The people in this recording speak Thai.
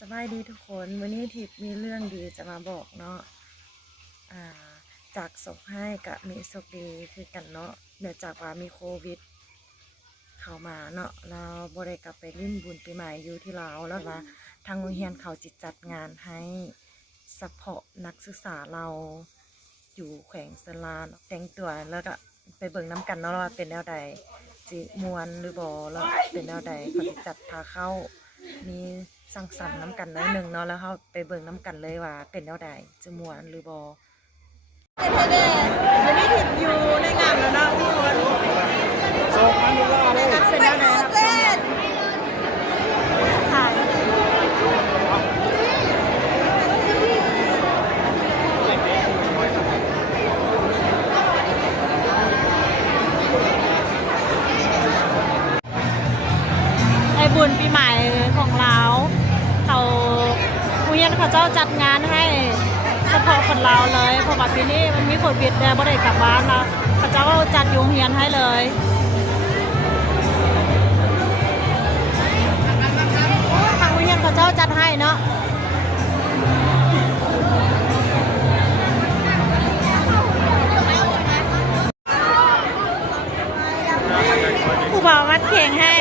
สบายดีทุกคนวันนี้ทิพย์มีเรื่องดีจะมาบอกเนาะอ่าจากศพให้กับมีศพดีคือกันเนาะเนื่องจากว่ามีโควิด เข้ามาเนาะเราบ่ได้กลับไปลิ้นบุญปีใหม่อยู่ที่ลาแล้วว่าทางโรงเรียนเขาจิตจัดงานให้สปอร์ตนักศึกษาเราอยู่แขวงสลานแต่งตัวแล้วก็ไปเบิ่งน้ำกันเนาะว่าเป็นแนวใดจิมวนหรือบ่แล้วเป็นแนวใดเขาจัดพาเข้ามี สั่งสรรค์น้ำกันน้อยหนึ่งเนาะแล้วเขาไปเบิ่งน้ำกันเลยว่า เป็นแนวใดจะมวนหรือบอเท่ๆวันนี้ถิบอยู่ในงานแล้วเนาะพี่วันส่งพันดอลลาร์เลยเป็นยังไงครับถ่ายไอบุญปีใหม่ของเรา เรียนเขาเจ้าจัดงานให้เฉพาะคนราเลยเพราะว่าปีนี้มันมีโควิดแต่บ่ได้กลับบ้านนะเขาเจ้าจัดโรงเรียนให้เลยทางโรงเรียนเขาเจ้าจัดให้เนาะผู้บ่าวมัดเข่งให้